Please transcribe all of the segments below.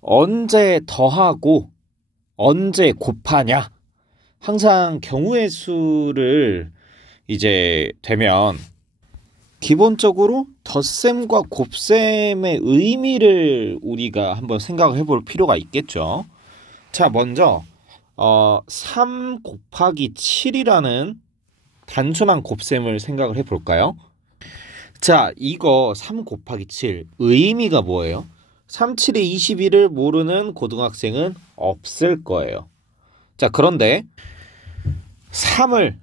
언제 더하고 언제 곱하냐? 항상 경우의 수를 이제 되면 기본적으로 덧셈과 곱셈의 의미를 우리가 한번 생각을 해볼 필요가 있겠죠. 자, 먼저 3 곱하기 7이라는 단순한 곱셈을 생각을 해볼까요? 자, 이거 3 곱하기 7 의미가 뭐예요? 3, 7에 21을 모르는 고등학생은 없을 거예요. 자, 그런데 3을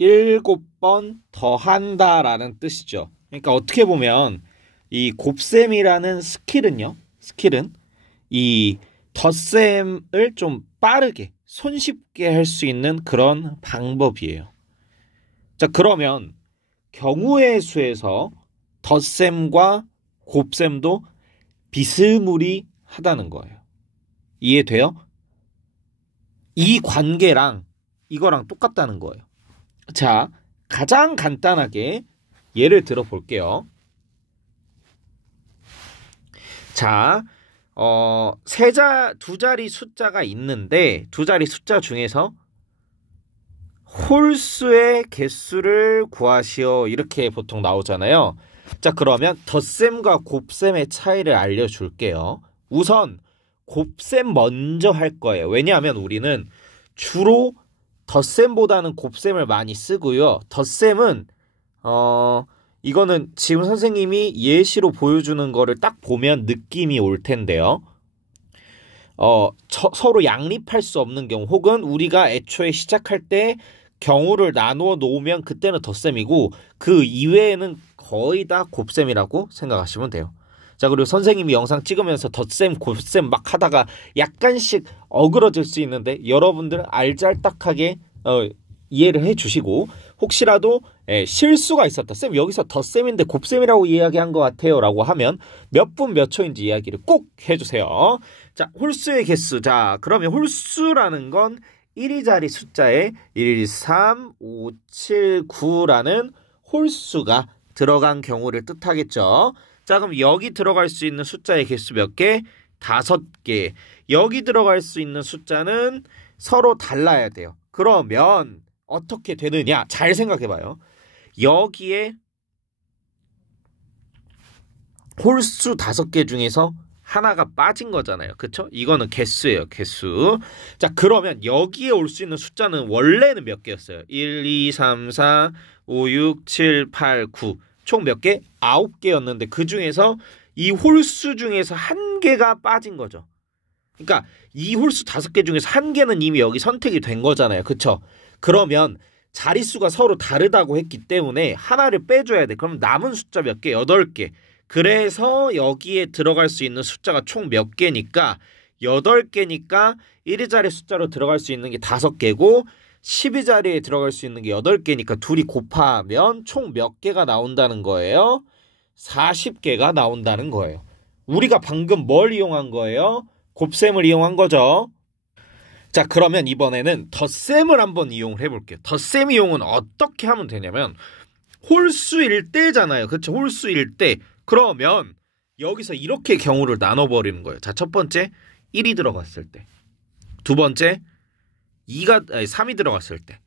7번 더한다라는 뜻이죠. 그러니까 어떻게 보면 이 곱셈이라는 스킬은 이 덧셈을 좀 빠르게 손쉽게 할 수 있는 그런 방법이에요. 자, 그러면 경우의 수에서 덧셈과 곱셈도 비스무리하다는 거예요. 이해돼요? 이 관계랑 이거랑 똑같다는 거예요. 자, 가장 간단하게 예를 들어 볼게요. 자, 두 자리 숫자가 있는데 두 자리 숫자 중에서 홀수의 개수를 구하시오. 이렇게 보통 나오잖아요. 자, 그러면 덧셈과 곱셈의 차이를 알려줄게요. 우선 곱셈 먼저 할 거예요. 왜냐하면 우리는 주로 덧셈보다는 곱셈을 많이 쓰고요. 덧셈은 이거는 지금 선생님이 예시로 보여주는 거를 딱 보면 느낌이 올 텐데요. 서로 양립할 수 없는 경우 혹은 우리가 애초에 시작할 때 경우를 나누어 놓으면 그때는 덧셈이고 그 이외에는 거의 다 곱셈이라고 생각하시면 돼요. 자, 그리고 선생님이 영상 찍으면서 덧셈, 곱셈 막 하다가 약간씩 어그러질 수 있는데 여러분들 알잘딱하게 이해를 해주시고 혹시라도 실수가 있었다. 쌤 여기서 덧셈인데 곱셈이라고 이야기한 것 같아요 라고 하면 몇 분 몇 초인지 이야기를 꼭 해주세요. 자, 홀수의 개수. 자, 그러면 홀수라는 건 1위자리 숫자에 1, 3, 5, 7, 9라는 홀수가 들어간 경우를 뜻하겠죠. 자, 그럼 여기 들어갈 수 있는 숫자의 개수 몇 개? 5개. 여기 들어갈 수 있는 숫자는 서로 달라야 돼요. 그러면 어떻게 되느냐? 잘 생각해봐요. 여기에 홀수 5개 중에서 하나가 빠진 거잖아요. 그쵸? 이거는 개수예요. 개수. 자, 그러면 여기에 올 수 있는 숫자는 원래는 몇 개였어요? 1, 2, 3, 4, 5, 6, 7, 8, 9. 총 몇 개? 9개였는데 그 중에서 이 홀수 중에서 한 개가 빠진 거죠. 그러니까 이 홀수 5개 중에서 한 개는 이미 여기 선택이 된 거잖아요. 그쵸? 그러면 자릿수가 서로 다르다고 했기 때문에 하나를 빼줘야 돼. 그럼 남은 숫자 몇 개? 8개. 그래서 여기에 들어갈 수 있는 숫자가 총 몇 개니까 8개니까 1위자리 숫자로 들어갈 수 있는 게 5개고 12자리에 들어갈 수 있는 게 8개니까 둘이 곱하면 총 몇 개가 나온다는 거예요? 40개가 나온다는 거예요. 우리가 방금 뭘 이용한 거예요? 곱셈을 이용한 거죠. 자, 그러면 이번에는 덧셈을 한번 이용을 해볼게요. 덧셈 이용은 어떻게 하면 되냐면 홀수일 때잖아요. 그렇죠? 홀수일 때. 그러면 여기서 이렇게 경우를 나눠버리는 거예요. 자, 첫 번째 1이 들어갔을 때, 두 번째 3이 들어갔을 때,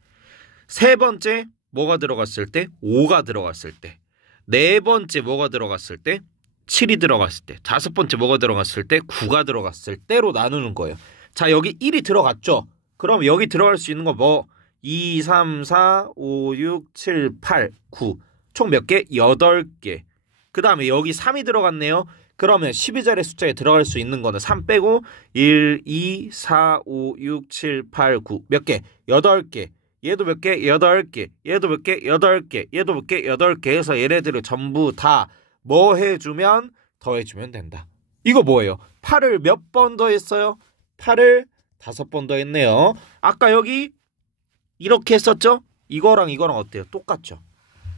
세 번째 뭐가 들어갔을 때? 5가 들어갔을 때, 네 번째 뭐가 들어갔을 때? 7이 들어갔을 때, 다섯 번째 뭐가 들어갔을 때? 9가 들어갔을 때로 나누는 거예요. 자, 여기 1이 들어갔죠? 그럼 여기 들어갈 수 있는 거 뭐? 2, 3, 4, 5, 6, 7, 8, 9. 총 몇 개? 8개. 그 다음에 여기 3이 들어갔네요. 그러면 12자리 숫자에 들어갈 수 있는 거는 3 빼고 1, 2, 4, 5, 6, 7, 8, 9. 몇 개? 8개. 얘도 몇 개? 8개. 얘도 몇 개? 8개. 얘도 몇 개? 8개 해서 얘네들을 전부 다 뭐 해주면? 더해주면 된다. 이거 뭐예요? 8을 몇 번 더했어요? 8을 5번 더했네요. 아까 여기 이렇게 했었죠? 이거랑 이거랑 어때요? 똑같죠?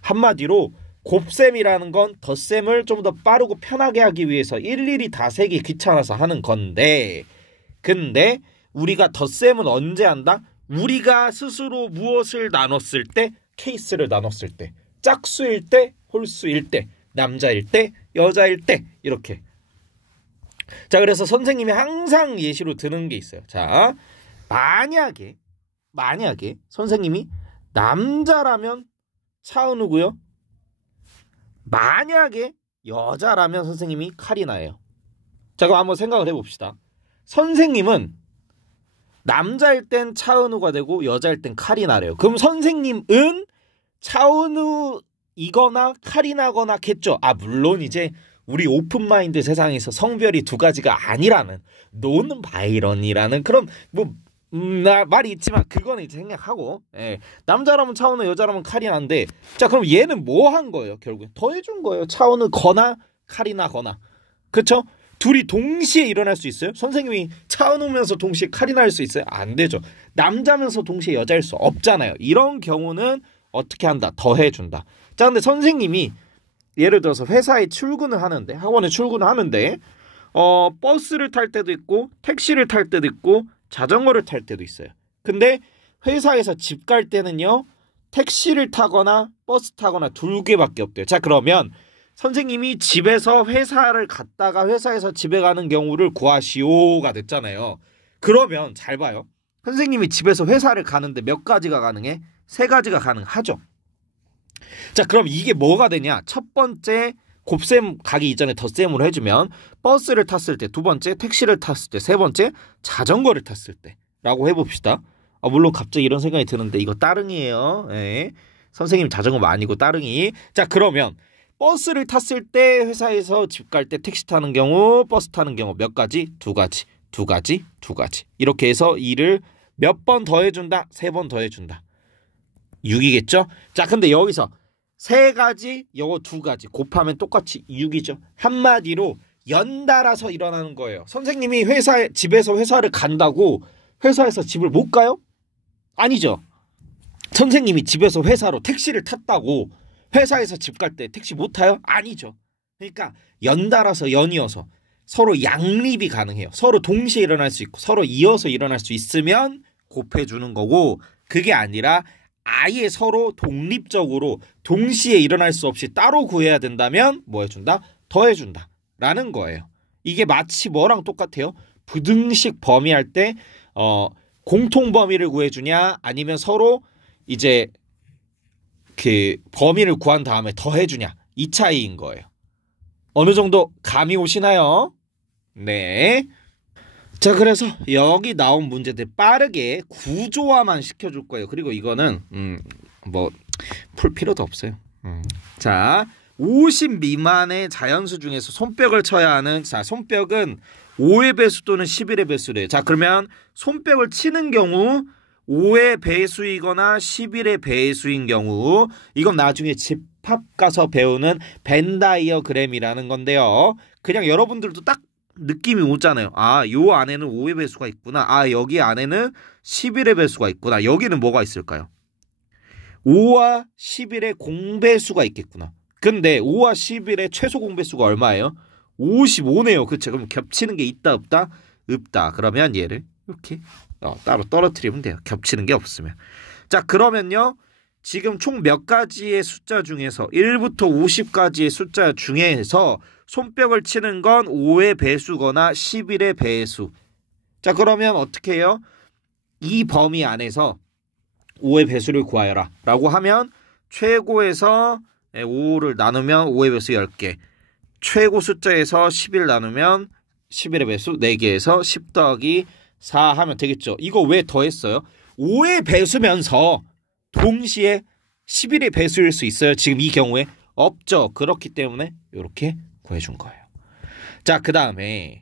한마디로 곱셈이라는 건 덧셈을 좀 더 빠르고 편하게 하기 위해서 일일이 다 세기 귀찮아서 하는 건데, 근데 우리가 덧셈은 언제 한다? 우리가 스스로 무엇을 나눴을 때? 케이스를 나눴을 때. 짝수일 때, 홀수일 때, 남자일 때, 여자일 때, 이렇게. 자, 그래서 선생님이 항상 예시로 드는 게 있어요. 자, 만약에 선생님이 남자라면 차은우고요. 만약에 여자라면 선생님이 카리나예요. 자, 그럼 한번 생각을 해봅시다. 선생님은 남자일 땐 차은우가 되고 여자일 땐 카리나래요. 그럼 선생님은 차은우이거나 카리나거나겠죠. 물론 이제 우리 오픈마인드 세상에서 성별이 두 가지가 아니라는 노는 바이런이라는 그런 말이 있지만 그거는 이제 생략하고, 남자라면 차은우, 여자라면 카리나인데, 자, 그럼 얘는 뭐 한 거예요? 결국에 더해준 거예요. 차은우거나 카리나거나. 그렇죠? 둘이 동시에 일어날 수 있어요? 선생님이 차은우면서 동시에 카리나일 수 있어요? 안 되죠. 남자면서 동시에 여자일 수 없잖아요. 이런 경우는 어떻게 한다? 더해준다. 자, 근데 선생님이 예를 들어서 회사에 출근을 하는데, 학원에 출근을 하는데, 버스를 탈 때도 있고 택시를 탈 때도 있고 자전거를 탈 때도 있어요. 근데 회사에서 집 갈 때는요, 택시를 타거나 버스 타거나 두 개밖에 없대요. 자, 그러면 선생님이 집에서 회사를 갔다가 회사에서 집에 가는 경우를 구하시오가 됐잖아요. 그러면 잘 봐요. 선생님이 집에서 회사를 가는데 몇 가지가 가능해? 세 가지가 가능하죠. 자, 그럼 이게 뭐가 되냐? 첫 번째, 곱셈 가기 이전에 덧셈으로 해주면 버스를 탔을 때, 두 번째 택시를 탔을 때, 세 번째 자전거를 탔을 때 라고 해봅시다. 물론 갑자기 이런 생각이 드는데 이거 따릉이에요. 선생님 자전거 아니고 따릉이. 자, 그러면 버스를 탔을 때, 회사에서 집 갈 때, 택시 타는 경우, 버스 타는 경우 몇 가지? 두 가지. 이렇게 해서 2를 몇 번 더해준다? 3번 더해준다. 6이겠죠? 자, 근데 여기서 세 가지, 요거 두 가지 곱하면 똑같이 6이죠. 한마디로 연달아서 일어나는 거예요. 선생님이 집에서 회사를 간다고 회사에서 집을 못 가요? 아니죠. 선생님이 집에서 회사로 택시를 탔다고 회사에서 집 갈 때 택시 못 타요? 아니죠. 그러니까 연달아서 연이어서 서로 양립이 가능해요. 서로 동시에 일어날 수 있고 서로 이어서 일어날 수 있으면 곱해주는 거고, 그게 아니라 아예 서로 독립적으로 동시에 일어날 수 없이 따로 구해야 된다면 뭐 해준다? 더해준다 라는 거예요. 이게 마치 뭐랑 똑같아요? 부등식 범위할 때 공통 범위를 구해주냐 아니면 서로 이제 그 범위를 구한 다음에 더해주냐, 이 차이인 거예요. 어느 정도 감이 오시나요? 네. 자, 그래서 여기 나온 문제들 빠르게 구조화만 시켜줄 거예요. 그리고 이거는 뭐 풀 필요도 없어요. 자, 50 미만의 자연수 중에서 손뼉을 쳐야 하는, 자, 손뼉은 5의 배수 또는 11의 배수래요. 자, 그러면 손뼉을 치는 경우 5의 배수이거나 11의 배수인 경우, 이건 나중에 집합 가서 배우는 벤 다이어그램이라는 건데요. 그냥 여러분들도 딱 느낌이 오잖아요. 요 안에는 5의 배수가 있구나. 여기 안에는 11의 배수가 있구나. 여기는 뭐가 있을까요? 5와 11의 공배수가 있겠구나. 근데 5와 11의 최소 공배수가 얼마예요? 55네요. 그쵸? 그럼 겹치는 게 있다 없다? 없다. 그러면 얘를 이렇게 따로 떨어뜨리면 돼요. 겹치는 게 없으면. 자, 그러면요, 지금 총 몇 가지의 숫자 중에서 1부터 50까지의 숫자 중에서 손뼉을 치는 건 5의 배수거나 11의 배수. 자, 그러면 어떻게 해요? 이 범위 안에서 5의 배수를 구하여라 라고 하면 최고에서 5를 나누면 5의 배수 10개, 최고 숫자에서 11 나누면 11의 배수 4개에서 10 더하기 4 하면 되겠죠. 이거 왜 더했어요? 5의 배수면서 동시에 11의 배수일 수 있어요? 지금 이 경우에 없죠. 그렇기 때문에 이렇게 구해준 거예요. 자, 그 다음에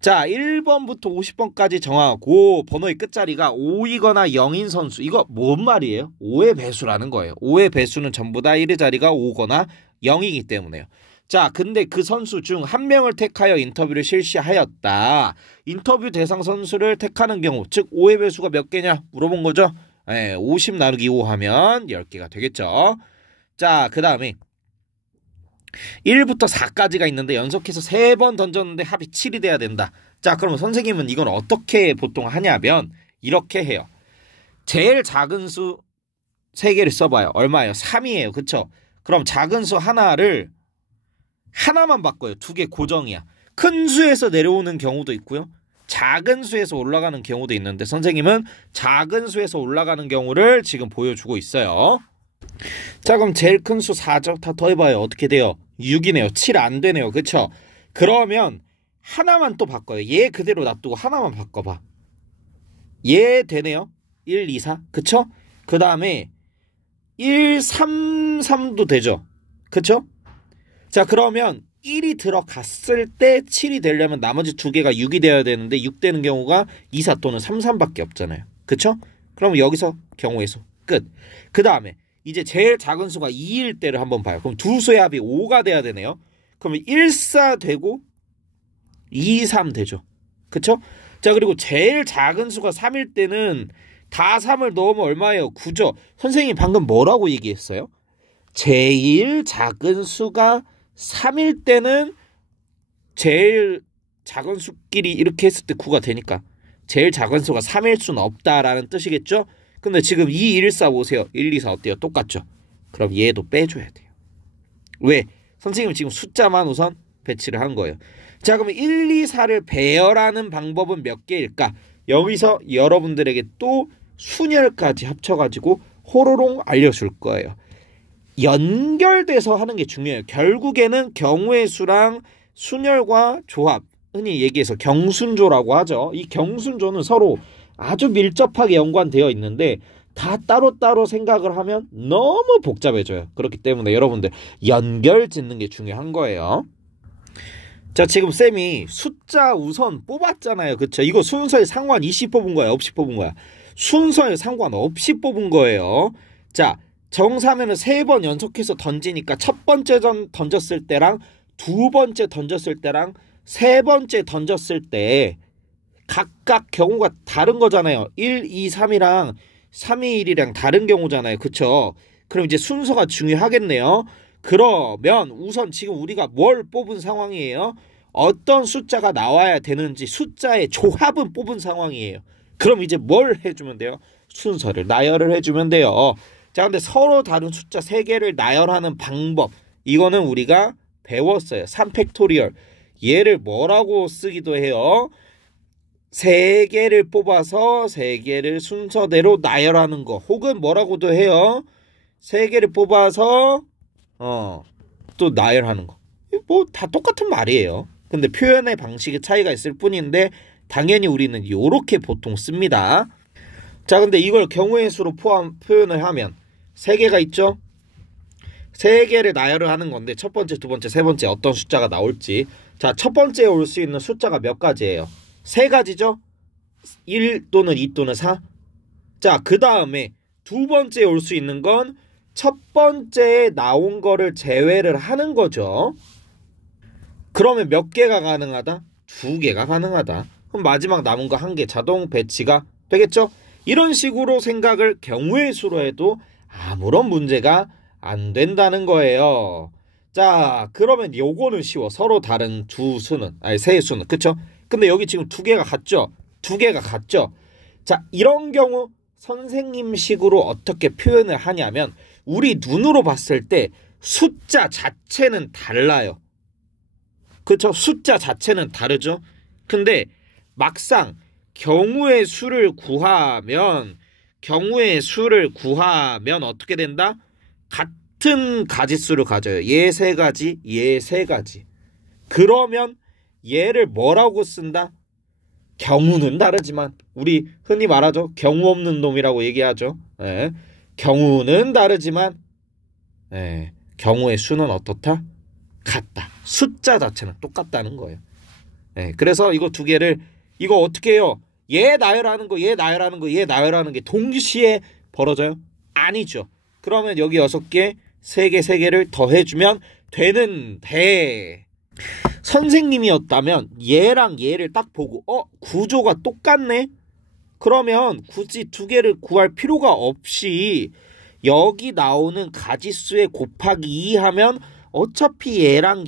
자, 1번부터 50번까지 정하고 번호의 끝자리가 5이거나 0인 선수. 이거 뭔 말이에요? 5의 배수라는 거예요. 5의 배수는 전부 다 1의 자리가 5거나 0이기 때문에요. 자, 근데 그 선수 중 한 명을 택하여 인터뷰를 실시하였다. 인터뷰 대상 선수를 택하는 경우, 즉 5의 배수가 몇 개냐 물어본 거죠. 50 나누기 5 하면 10개가 되겠죠. 자, 그 다음에 1부터 4까지가 있는데 연속해서 3번 던졌는데 합이 7이 돼야 된다. 자, 그러면 선생님은 이건 어떻게 보통 하냐면 이렇게 해요. 제일 작은 수 3개를 써봐요. 얼마예요? 3이에요. 그쵸? 그럼 작은 수 하나만 바꿔요. 2개 고정이야. 큰 수에서 내려오는 경우도 있고요. 작은 수에서 올라가는 경우도 있는데 선생님은 작은 수에서 올라가는 경우를 지금 보여주고 있어요. 자, 그럼 제일 큰 수 4죠. 다 더해봐요. 어떻게 돼요? 6이네요. 7 안 되네요. 그쵸? 그러면 하나만 또 바꿔요. 얘 그대로 놔두고 하나만 바꿔봐. 얘 되네요. 1, 2, 4. 그쵸? 그 다음에 1, 3, 3도 되죠. 그쵸? 자, 그러면 1이 들어갔을 때 7이 되려면 나머지 두 개가 6이 되어야 되는데 6 되는 경우가 2, 4 또는 3, 3밖에 없잖아요. 그쵸? 그럼 여기서 경우의 수 끝. 그 다음에 이제 제일 작은 수가 2일 때를 한번 봐요. 그럼 두 수의 합이 5가 돼야 되네요. 그러면 1, 4 되고 2, 3 되죠. 그쵸? 자, 그리고 제일 작은 수가 3일 때는 다 3을 넣으면 얼마예요? 9죠. 선생님이 방금 뭐라고 얘기했어요? 제일 작은 수가 3일 때는 제일 작은 수끼리 이렇게 했을 때 9가 되니까 제일 작은 수가 3일 수는 없다라는 뜻이겠죠? 근데 지금 2, 1, 4 보세요. 1, 2, 4 어때요? 똑같죠? 그럼 얘도 빼줘야 돼요. 왜? 선생님은 지금 숫자만 우선 배치를 한 거예요. 자, 그러면 1, 2, 4를 배열하는 방법은 몇 개일까? 여기서 여러분들에게 또 순열까지 합쳐가지고 호로록 알려줄 거예요. 연결돼서 하는 게 중요해요. 결국에는 경우의 수랑 순열과 조합, 흔히 얘기해서 경순조라고 하죠. 이 경순조는 서로 아주 밀접하게 연관되어 있는데 다 따로따로 생각을 하면 너무 복잡해져요. 그렇기 때문에 여러분들 연결 짓는 게 중요한 거예요. 자, 지금 쌤이 숫자 우선 뽑았잖아요. 그쵸? 이거 순서에 상관없이 뽑은 거야? 없이 뽑은 거야? 순서에 상관없이 뽑은 거예요. 자, 정사면은 3번 연속해서 던지니까 첫 번째 던졌을 때랑 두 번째 던졌을 때랑 세 번째 던졌을 때 각각 경우가 다른 거잖아요. 1, 2, 3이랑 3, 2, 1이랑 다른 경우잖아요. 그쵸? 그럼 이제 순서가 중요하겠네요. 그러면 우선 지금 우리가 뭘 뽑은 상황이에요? 어떤 숫자가 나와야 되는지 숫자의 조합은 뽑은 상황이에요. 그럼 이제 뭘 해주면 돼요? 순서를 나열을 해주면 돼요. 자, 근데 서로 다른 숫자 3개를 나열하는 방법, 이거는 우리가 배웠어요. 3팩토리얼. 얘를 뭐라고 쓰기도 해요? 3개를 뽑아서 3개를 순서대로 나열하는 거. 혹은 뭐라고도 해요? 3개를 뽑아서 또 나열하는 거. 뭐 다 똑같은 말이에요. 근데 표현의 방식의 차이가 있을 뿐인데 당연히 우리는 이렇게 보통 씁니다. 자, 근데 이걸 경우의 수로 표현을 하면 3개가 있죠? 3개를 나열을 하는 건데 첫 번째, 두 번째, 세 번째 어떤 숫자가 나올지. 자, 첫 번째에 올 수 있는 숫자가 몇 가지예요? 3가지죠? 1 또는 2 또는 4. 자, 그 다음에 두 번째에 올 수 있는 건 첫 번째에 나온 거를 제외를 하는 거죠. 그러면 몇 개가 가능하다? 2개가 가능하다. 그럼 마지막 남은 거 1개 자동 배치가 되겠죠? 이런 식으로 생각을 경우의 수로 해도 아무런 문제가 안 된다는 거예요. 자, 그러면 요거는 쉬워. 서로 다른 두 수는, 아니 세 수는, 그쵸? 근데 여기 지금 2개가 같죠? 2개가 같죠? 자, 이런 경우 선생님식으로 어떻게 표현을 하냐면 우리 눈으로 봤을 때 숫자 자체는 달라요. 그쵸? 숫자 자체는 다르죠? 근데 막상 경우의 수를 구하면 어떻게 된다? 같은 가지수를 가져요. 얘 3가지, 얘 3가지. 그러면 얘를 뭐라고 쓴다? 경우는 다르지만 우리 흔히 말하죠. 경우 없는 놈이라고 얘기하죠. 예. 경우는 다르지만 경우의 수는 어떻다? 같다. 숫자 자체는 똑같다는 거예요. 그래서 이거 2개를 이거 어떻게 해요? 얘 나열하는 거, 얘 나열하는 거, 얘 나열하는 게 동시에 벌어져요? 아니죠. 그러면 여기 6개, 3개, 3개를 더해주면 되는데 선생님이었다면 얘랑 얘를 딱 보고 구조가 똑같네? 그러면 굳이 2개를 구할 필요가 없이 여기 나오는 가지수에 곱하기 2 하면 어차피 얘랑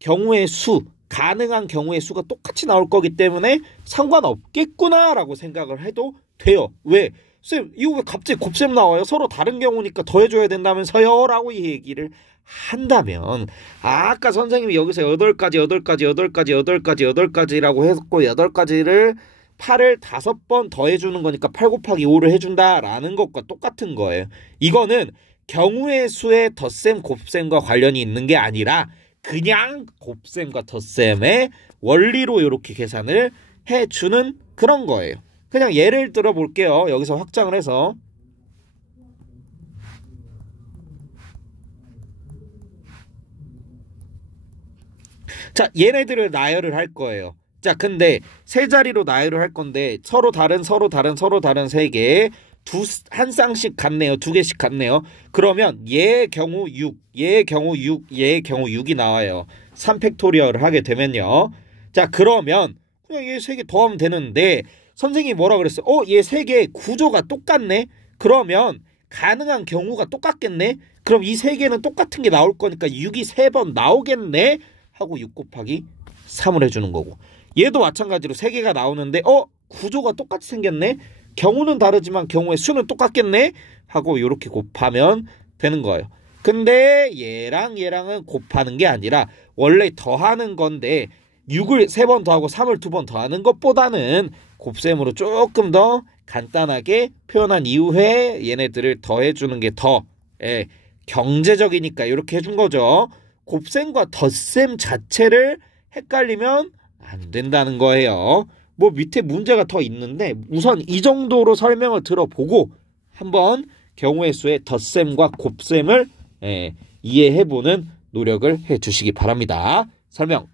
경우의 수, 가능한 경우의 수가 똑같이 나올 거기 때문에 상관없겠구나 라고 생각을 해도 돼요. 왜? 쌤, 이거 왜 갑자기 곱셈 나와요? 서로 다른 경우니까 더해줘야 된다면서요? 라고 얘기를 한다면 아까 선생님이 여기서 8가지라고 했고 8가지를 8을 5번 더해주는 거니까 8 곱하기 5를 해준다라는 것과 똑같은 거예요. 이거는 경우의 수의 덧셈, 곱셈과 관련이 있는 게 아니라 그냥 곱셈과 덧셈의 원리로 이렇게 계산을 해주는 그런 거예요. 그냥 예를 들어 볼게요. 여기서 확장을 해서 자, 얘네들을 나열을 할 거예요. 자, 근데 세 자리로 나열을 할 건데 서로 다른 세 개, 한 쌍씩 같네요. 두 개씩 같네요. 그러면 얘의 경우 6, 얘의 경우 6, 얘의 경우 6이 나와요. 3팩토리얼을 하게 되면요. 자, 그러면 그냥 얘 세 개 더하면 되는데 선생님이 뭐라 그랬어요? 얘 세 개 구조가 똑같네? 그러면 가능한 경우가 똑같겠네? 그럼 이 세 개는 똑같은 게 나올 거니까 6이 3번 나오겠네? 하고 6 곱하기 3을 해주는 거고, 얘도 마찬가지로 3개가 나오는데 구조가 똑같이 생겼네? 경우는 다르지만 경우의 수는 똑같겠네? 하고 이렇게 곱하면 되는 거예요. 근데 얘랑은 곱하는 게 아니라 원래 더하는 건데 6을 3번 더하고 3을 2번 더하는 것보다는 곱셈으로 조금 더 간단하게 표현한 이후에 얘네들을 더해주는 게 더 경제적이니까 이렇게 해준 거죠. 곱셈과 덧셈 자체를 헷갈리면 안 된다는 거예요. 뭐 밑에 문제가 더 있는데 우선 이 정도로 설명을 들어보고 한번 경우의 수의 덧셈과 곱셈을 이해해보는 노력을 해주시기 바랍니다. 설명